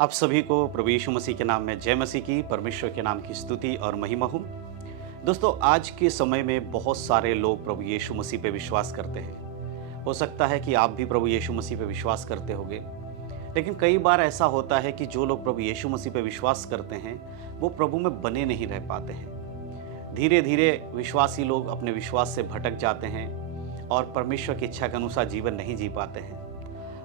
आप सभी को प्रभु यीशु मसीह के नाम में जय मसीह की, परमेश्वर के नाम की स्तुति और महिमा हो। दोस्तों, आज के समय में बहुत सारे लोग प्रभु यीशु मसीह पे विश्वास करते हैं। हो सकता है कि आप भी प्रभु यीशु मसीह पे विश्वास करते होंगे, लेकिन कई बार ऐसा होता है कि जो लोग प्रभु यीशु मसीह पे विश्वास करते हैं वो प्रभु में बने नहीं रह पाते हैं। धीरे धीरे विश्वासी लोग अपने विश्वास से भटक जाते हैं और परमेश्वर की इच्छा के अनुसार जीवन नहीं जी पाते हैं।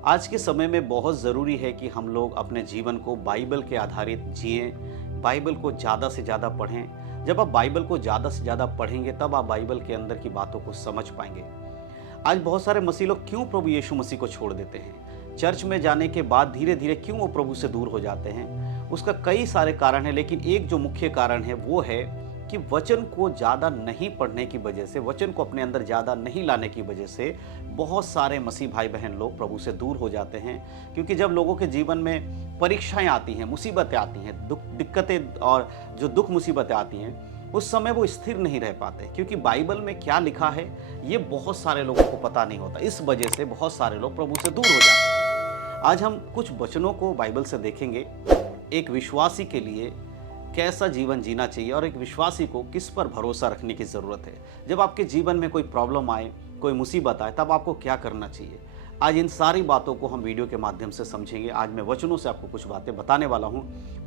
आज के समय में बहुत ज़रूरी है कि हम लोग अपने जीवन को बाइबल के आधारित जिएं, बाइबल को ज़्यादा से ज़्यादा पढ़ें। जब आप बाइबल को ज़्यादा से ज़्यादा पढ़ेंगे तब आप बाइबल के अंदर की बातों को समझ पाएंगे। आज बहुत सारे मसीह लोग क्यों प्रभु यीशु मसीह को छोड़ देते हैं? चर्च में जाने के बाद धीरे धीरे क्यों वो प्रभु से दूर हो जाते हैं? उसका कई सारे कारण हैं, लेकिन एक जो मुख्य कारण है वो है कि वचन को ज़्यादा नहीं पढ़ने की वजह से, वचन को अपने अंदर ज़्यादा नहीं लाने की वजह से बहुत सारे मसीह भाई बहन लोग प्रभु से दूर हो जाते हैं। क्योंकि जब लोगों के जीवन में परीक्षाएं आती हैं, मुसीबतें आती हैं, दिक्कतें और जो दुख मुसीबतें आती हैं, उस समय वो स्थिर नहीं रह पाते। क्योंकि बाइबल में क्या लिखा है ये बहुत सारे लोगों को पता नहीं होता। इस वजह से बहुत सारे लोग प्रभु से दूर हो जाते हैं। आज हम कुछ वचनों को बाइबल से देखेंगे, एक विश्वासी के लिए कैसा जीवन जीना चाहिए और एक विश्वासी को किस पर भरोसा रखने की ज़रूरत है। जब आपके जीवन में कोई प्रॉब्लम आए, कोई मुसीबत आए, तब आपको क्या करना चाहिए। आज इन सारी बातों को हम वीडियो के माध्यम से समझेंगे। आज मैं वचनों से आपको कुछ बातें बताने वाला हूँ।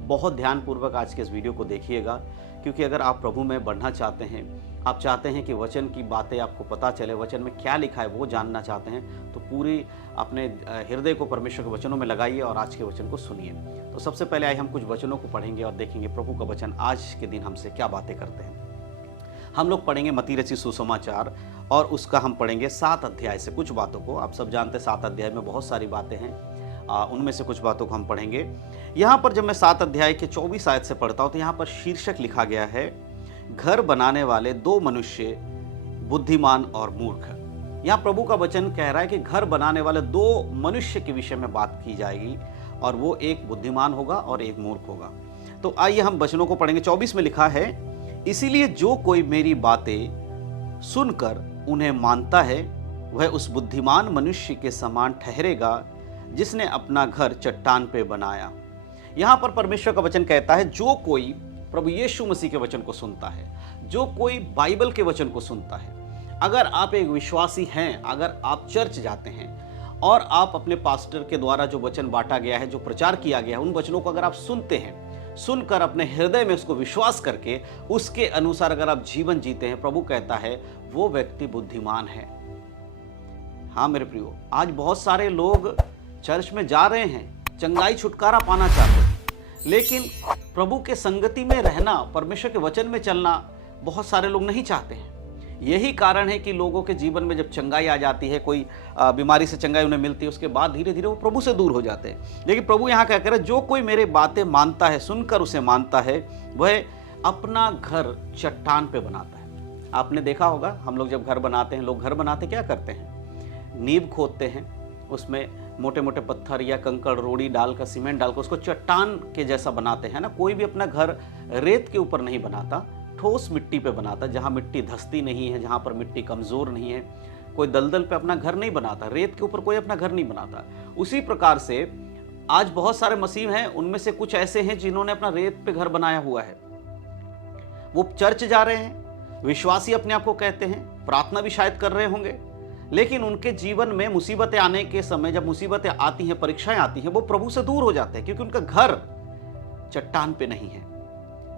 बहुत ध्यानपूर्वक आज के इस वीडियो को देखिएगा, क्योंकि अगर आप प्रभु में बढ़ना चाहते हैं, आप चाहते हैं कि वचन की बातें आपको पता चले, वचन में क्या लिखा है वो जानना चाहते हैं, तो पूरी अपने हृदय को परमेश्वर के वचनों में लगाइए और आज के वचन को सुनिए। तो सबसे पहले आइए हम कुछ वचनों को पढ़ेंगे और देखेंगे प्रभु का वचन आज के दिन हमसे क्या बातें करते हैं। हम लोग पढ़ेंगे मत्ती रचित सुसमाचार और उसका हम पढ़ेंगे 7 अध्याय से कुछ बातों को। आप सब जानते हैं 7 अध्याय में बहुत सारी बातें हैं, उनमें से कुछ बातों को हम पढ़ेंगे। यहाँ पर जब मैं 7 अध्याय के 24 आयत से पढ़ता हूँ तो यहाँ पर शीर्षक लिखा गया है, घर बनाने वाले 2 मनुष्य, बुद्धिमान और मूर्ख। यहाँ प्रभु का वचन कह रहा है कि घर बनाने वाले 2 मनुष्य के विषय में बात की जाएगी और वो एक बुद्धिमान होगा और एक मूर्ख होगा। तो आइए हम वचनों को पढ़ेंगे। 24 में लिखा है, इसीलिए जो कोई मेरी बातें सुनकर उन्हें मानता है वह उस बुद्धिमान मनुष्य के समान ठहरेगा जिसने अपना घर चट्टान पे बनाया। यहाँ पर परमेश्वर का वचन कहता है, जो कोई प्रभु यीशु मसीह के वचन को सुनता है, जो कोई बाइबल के वचन को सुनता है। अगर आप एक विश्वासी हैं, अगर आप चर्च जाते हैं और आप अपने पास्टर के द्वारा जो वचन बांटा गया है, जो प्रचार किया गया है, उन वचनों को अगर आप सुनते हैं, सुनकर अपने हृदय में उसको विश्वास करके उसके अनुसार अगर आप जीवन जीते हैं, प्रभु कहता है वो व्यक्ति बुद्धिमान है। हाँ मेरे प्रियो, आज बहुत सारे लोग चर्च में जा रहे हैं, चंगाई छुटकारा पाना चाहते हैं, लेकिन प्रभु के संगति में रहना, परमेश्वर के वचन में चलना बहुत सारे लोग नहीं चाहते हैं। यही कारण है कि लोगों के जीवन में जब चंगाई आ जाती है, कोई बीमारी से चंगाई उन्हें मिलती है, उसके बाद धीरे धीरे वो प्रभु से दूर हो जाते हैं। लेकिन प्रभु यहाँ क्या कह रहे हैं, जो कोई मेरे बातें मानता है, सुनकर उसे मानता है, वह अपना घर चट्टान पे बनाता है। आपने देखा होगा, हम लोग जब घर बनाते हैं, लोग घर बनाते क्या करते हैं, नींव खोदते हैं, उसमें मोटे मोटे पत्थर या कंकड़ रोड़ी डालकर, सीमेंट डालकर उसको चट्टान के जैसा बनाते हैं ना। कोई भी अपना घर रेत के ऊपर नहीं बनाता, ठोस मिट्टी पे बनाता, जहाँ मिट्टी धंसती नहीं है, जहाँ पर मिट्टी कमज़ोर नहीं है। कोई दलदल पे अपना घर नहीं बनाता, रेत के ऊपर कोई अपना घर नहीं बनाता। उसी प्रकार से आज बहुत सारे मसीह हैं, उनमें से कुछ ऐसे हैं जिन्होंने अपना रेत पे घर बनाया हुआ है। वो चर्च जा रहे हैं, विश्वासी अपने आप को कहते हैं, प्रार्थना भी शायद कर रहे होंगे, लेकिन उनके जीवन में मुसीबतें आने के समय, जब मुसीबतें आती हैं, परीक्षाएं आती हैं, वो प्रभु से दूर हो जाते हैं, क्योंकि उनका घर चट्टान पे नहीं है।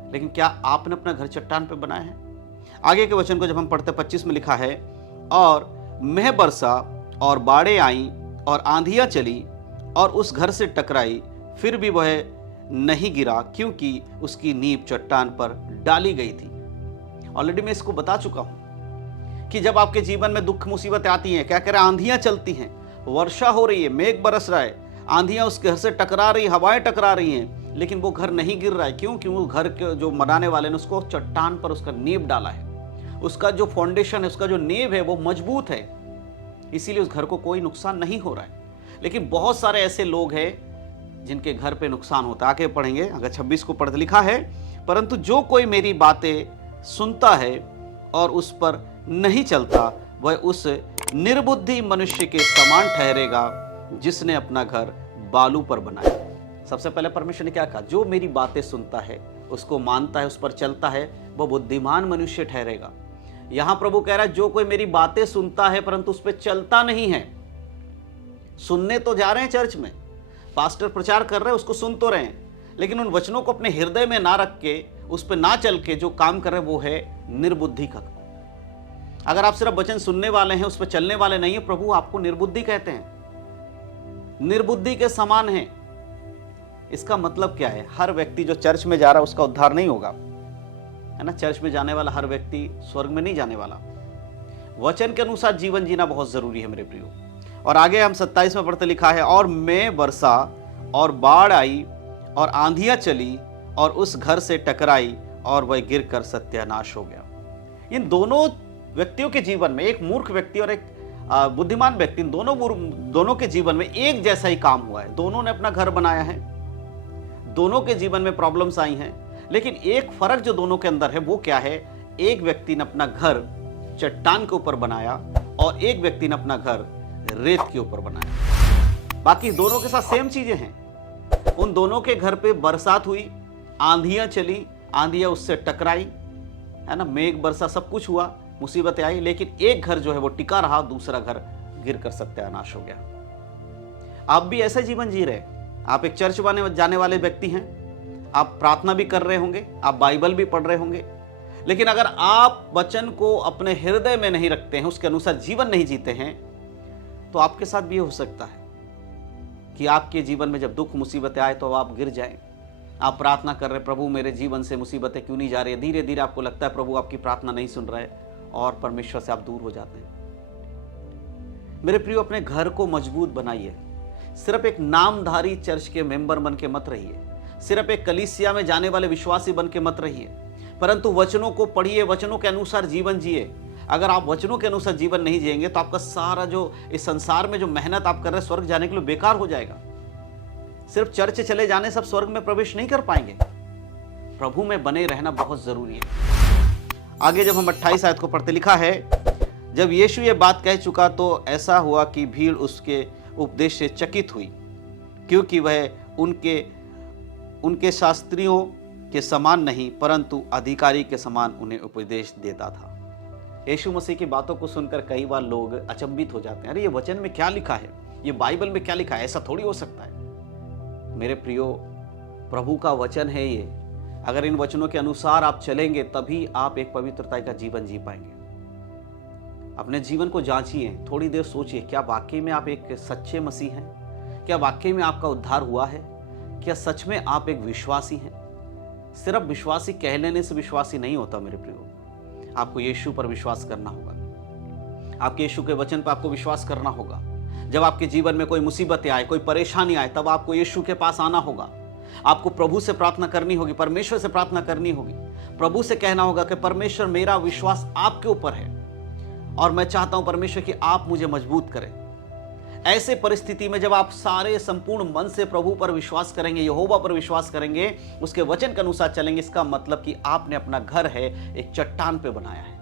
लेकिन क्या आपने अपना घर चट्टान पे बनाया है? आगे के वचन को जब हम पढ़ते 25 में लिखा है, और मेह बरसा और बाढ़ें आई और आंधियां चली और उस घर से टकराई, फिर भी वह नहीं गिरा क्योंकि उसकी नींव चट्टान पर डाली गई थी। ऑलरेडी मैं इसको बता चुका हूं कि जब आपके जीवन में दुख मुसीबतें आती हैं, क्या कह रहे हैं, आंधियां चलती हैं, वर्षा हो रही है, मेघ बरस रहा है, आंधियां उस घर से टकरा रही, हवाएं टकरा रही हैं, लेकिन वो घर नहीं गिर रहा है। क्यों? क्यों? घर के जो बनाने वाले ने उसको चट्टान पर उसका नींव डाला है, उसका जो फाउंडेशन है, उसका जो नींव है वो मजबूत है, इसीलिए उस घर को कोई नुकसान नहीं हो रहा है। लेकिन बहुत सारे ऐसे लोग हैं जिनके घर पे नुकसान होता है। आगे पढ़ेंगे, अगर 26 को पढ़ लिखा है, परंतु जो कोई मेरी बातें सुनता है और उस पर नहीं चलता, वह उस निर्बुद्धि मनुष्य के समान ठहरेगा जिसने अपना घर बालू पर बनाया। सबसे पहले परमेश्वर ने क्या कहा? जो मेरी बातें सुनता है, उसको मानता है, उस पर चलता है, वो बुद्धिमान मनुष्य ठहरेगा। यहां प्रभु कह रहा है जो कोई मेरी बातें सुनता है परंतु उस पर चलता नहीं है। सुनने तो जा रहे हैं चर्च में, पास्टर प्रचार कर रहे हैं, उसको सुन तो रहे हैं, लेकिन उन वचनों को अपने हृदय में ना रख के, उस पर ना चल के जो काम कर रहे हैं वो है निर्बुद्धि का। अगर आप सिर्फ वचन सुनने वाले हैं, उस पर चलने वाले नहीं है, प्रभु आपको निर्बुद्धि कहते हैं, निर्बुद्धि के समान है। इसका मतलब क्या है? हर व्यक्ति जो चर्च में जा रहा है उसका उद्धार नहीं होगा, है ना। चर्च में जाने वाला हर व्यक्ति स्वर्ग में नहीं जाने वाला। वचन के अनुसार जीवन जीना बहुत जरूरी है मेरे प्रियो। और आगे हम 27 में पढ़ते लिखा है, और मैं वर्षा और बाढ़ आई और आंधियां चली और उस घर से टकराई और वह गिरकर सत्यानाश हो गया। इन दोनों व्यक्तियों के जीवन में, एक मूर्ख व्यक्ति और एक बुद्धिमान व्यक्ति, दोनों के जीवन में एक जैसा ही काम हुआ है। दोनों ने अपना घर बनाया है, दोनों के जीवन में प्रॉब्लम्स आई हैं, लेकिन एक फर्क जो दोनों के अंदर है वो क्या है? एक व्यक्ति ने अपना घर चट्टान के ऊपर बनाया और एक व्यक्ति ने अपना घर रेत के ऊपर बनाया। बाकी दोनों के साथ सेम चीजें हैं। उन दोनों के घर पे बरसात हुई, आंधियां चली, आंधियां उससे टकराई, है ना, मेघ वर्षा सब कुछ हुआ, मुसीबतें आई, लेकिन एक घर जो है वो टिका रहा, दूसरा घर गिरकर सत्यानाश हो गया। आप भी ऐसा जीवन जी रहे? आप एक चर्च जाने वाले व्यक्ति हैं, आप प्रार्थना भी कर रहे होंगे, आप बाइबल भी पढ़ रहे होंगे, लेकिन अगर आप वचन को अपने हृदय में नहीं रखते हैं, उसके अनुसार जीवन नहीं जीते हैं, तो आपके साथ भी हो सकता है कि आपके जीवन में जब दुख मुसीबतें आए तो आप गिर जाएं। आप प्रार्थना कर रहे, प्रभु मेरे जीवन से मुसीबतें क्यों नहीं जा रही है? धीरे धीरे आपको लगता है प्रभु आपकी प्रार्थना नहीं सुन रहे और परमेश्वर से आप दूर हो जाते हैं। मेरे प्रियो, अपने घर को मजबूत बनाइए। सिर्फ एक नामधारी चर्च के मेंबर बन के मत रहिए, सिर्फ एक कलीसिया में जाने वाले विश्वासी बन के मत रहिए, परंतु वचनों को पढ़िए, वचनों के अनुसार जीवन जिए। अगर आप वचनों के अनुसार जीवन नहीं जिएंगे तो आपका सारा जो इस संसार में जो मेहनत आप कर रहे हैं स्वर्ग जाने के लिए बेकार हो जाएगा। सिर्फ चर्च चले जाने सब स्वर्ग में प्रवेश नहीं कर पाएंगे। प्रभु में बने रहना बहुत जरूरी है। आगे जब हम 28 आयत को पढ़ते लिखा है, जब यीशु ये बात कह चुका तो ऐसा हुआ कि भीड़ उसके उपदेश से चकित हुई, क्योंकि वह उनके शास्त्रियों के समान नहीं परंतु अधिकारी के समान उन्हें उपदेश देता था। यीशु मसीह की बातों को सुनकर कई बार लोग अचंभित हो जाते हैं, अरे ये वचन में क्या लिखा है, ये बाइबल में क्या लिखा है, ऐसा थोड़ी हो सकता है। मेरे प्रियो, प्रभु का वचन है ये। अगर इन वचनों के अनुसार आप चलेंगे तभी आप एक पवित्रता का जीवन जी पाएंगे। अपने जीवन को जांचिए, थोड़ी देर सोचिए, क्या वाकई में आप एक सच्चे मसीह हैं? क्या वाकई में आपका उद्धार हुआ है? क्या सच में आप एक विश्वासी हैं? सिर्फ विश्वासी कह लेने से विश्वासी नहीं होता मेरे प्रियो। आपको यीशु पर विश्वास करना होगा, आपके यीशु के वचन पर आपको विश्वास करना होगा। जब आपके जीवन में कोई मुसीबतें आए, कोई परेशानी आए, तब आपको यीशु के पास आना होगा। आपको प्रभु से प्रार्थना करनी होगी, परमेश्वर से प्रार्थना करनी होगी। प्रभु से कहना होगा कि परमेश्वर, मेरा विश्वास आपके ऊपर है और मैं चाहता हूं परमेश्वर कि आप मुझे मजबूत करें। ऐसे परिस्थिति में जब आप सारे संपूर्ण मन से प्रभु पर विश्वास करेंगे, यहोवा पर विश्वास करेंगे, उसके वचन के अनुसार चलेंगे, इसका मतलब कि आपने अपना घर है एक चट्टान पे बनाया है।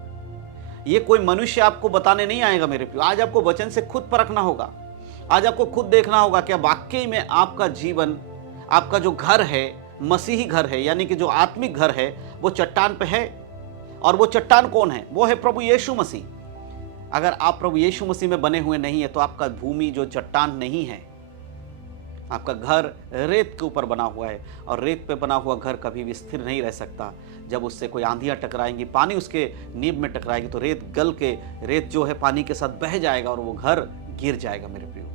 ये कोई मनुष्य आपको बताने नहीं आएगा मेरे प्रियो। आज आपको वचन से खुद परखना होगा। आज आपको खुद देखना होगा कि वाकई में आपका जीवन, आपका जो घर है, मसीही घर है, यानी कि जो आत्मिक घर है, वो चट्टान पे है। और वो चट्टान कौन है? वो है प्रभु यीशु मसीह। अगर आप प्रभु यीशु मसीह में बने हुए नहीं है तो आपका भूमि जो चट्टान नहीं है, आपका घर रेत के ऊपर बना हुआ है, और रेत पे बना हुआ घर कभी भी स्थिर नहीं रह सकता। जब उससे कोई आंधियां टकराएंगी, पानी उसके नींव में टकराएगी, तो रेत गल के, रेत जो है पानी के साथ बह जाएगा और वो घर गिर जाएगा मेरे प्रियो।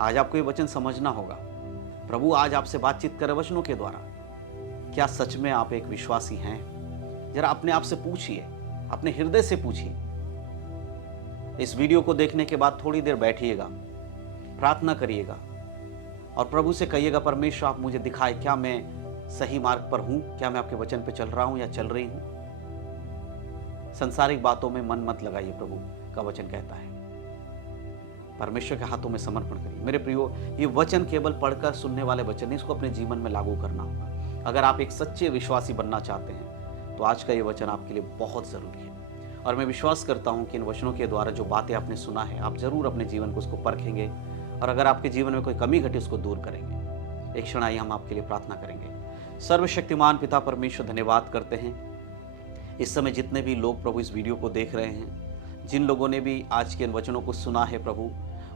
आज आपको ये वचन समझना होगा। प्रभु आज आपसे बातचीत करे वचनों के द्वारा। क्या सच में आप एक विश्वासी हैं? जरा अपने आप से पूछिए, अपने हृदय से पूछिए। इस वीडियो को देखने के बाद थोड़ी देर बैठिएगा, प्रार्थना करिएगा और प्रभु से कहिएगा, परमेश्वर आप मुझे दिखाए, क्या मैं सही मार्ग पर हूं? क्या मैं आपके वचन पर चल रहा हूं या चल रही हूं? सांसारिक बातों में मन मत लगाइए, प्रभु का वचन कहता है। परमेश्वर के हाथों में समर्पण करिए। मेरे प्रियो, ये वचन केवल पढ़कर सुनने वाले वचन नहीं, इसको अपने जीवन में लागू करना होगा। अगर आप एक सच्चे विश्वासी बनना चाहते हैं तो आज का ये वचन आपके लिए बहुत जरूरी है। और मैं विश्वास करता हूं कि इन वचनों के द्वारा जो बातें आपने सुना है, आप जरूर अपने जीवन को उसको परखेंगे, और अगर आपके जीवन में कोई कमी घटी उसको दूर करेंगे। एक क्षण आइए हम आपके लिए प्रार्थना करेंगे। सर्वशक्तिमान पिता परमेश्वर, धन्यवाद करते हैं इस समय जितने भी लोग प्रभु इस वीडियो को देख रहे हैं, जिन लोगों ने भी आज के इन वचनों को सुना है प्रभु,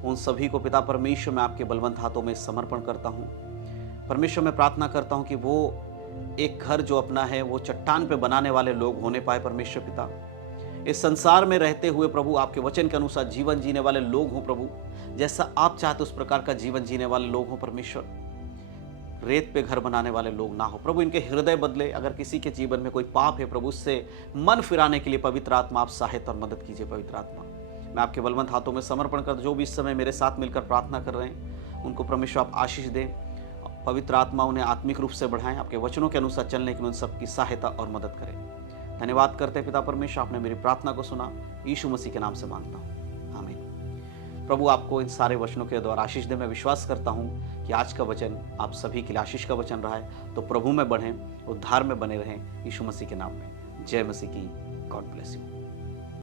उन सभी को पिता परमेश्वर मैं आपके बलवंत हाथों में समर्पण करता हूँ। परमेश्वर मैं प्रार्थना करता हूँ कि वो एक घर जो अपना है वो चट्टान पे बनाने वाले लोग होने पाए। परमेश्वर पिता, इस संसार में रहते हुए प्रभु आपके वचन के अनुसार जीवन जीने वाले लोग हों प्रभु, जैसा आप चाहते उस प्रकार का जीवन जीने वाले लोग हों। परमेश्वर, रेत पे घर बनाने वाले लोग ना हो प्रभु, इनके हृदय बदले। अगर किसी के जीवन में कोई पाप है प्रभु, उससे मन फिराने के लिए पवित्र आत्मा आप सहायता और मदद कीजिए। पवित्र आत्मा, मैं आपके बलवंत हाथों में समर्पण कर, जो भी इस समय मेरे साथ मिलकर प्रार्थना कर रहे हैं उनको परमेश्वर आप आशीष दें। पवित्र आत्मा उन्हें आत्मिक रूप से बढ़ाएं, आपके वचनों के अनुसार चलने के लिए उन सबकी सहायता और मदद करें। धन्यवाद करते हैं पिता परमेश्वर, आपने मेरी प्रार्थना को सुना। यीशु मसीह के नाम से मांगता हूँ, आमीन। प्रभु आपको इन सारे वचनों के द्वारा आशीष दे। मैं विश्वास करता हूँ कि आज का वचन आप सभी के लिए आशीष का वचन रहा है। तो प्रभु में बढ़ें, उद्धार में बने रहें। यीशु मसीह के नाम में जय मसीह की। God bless you.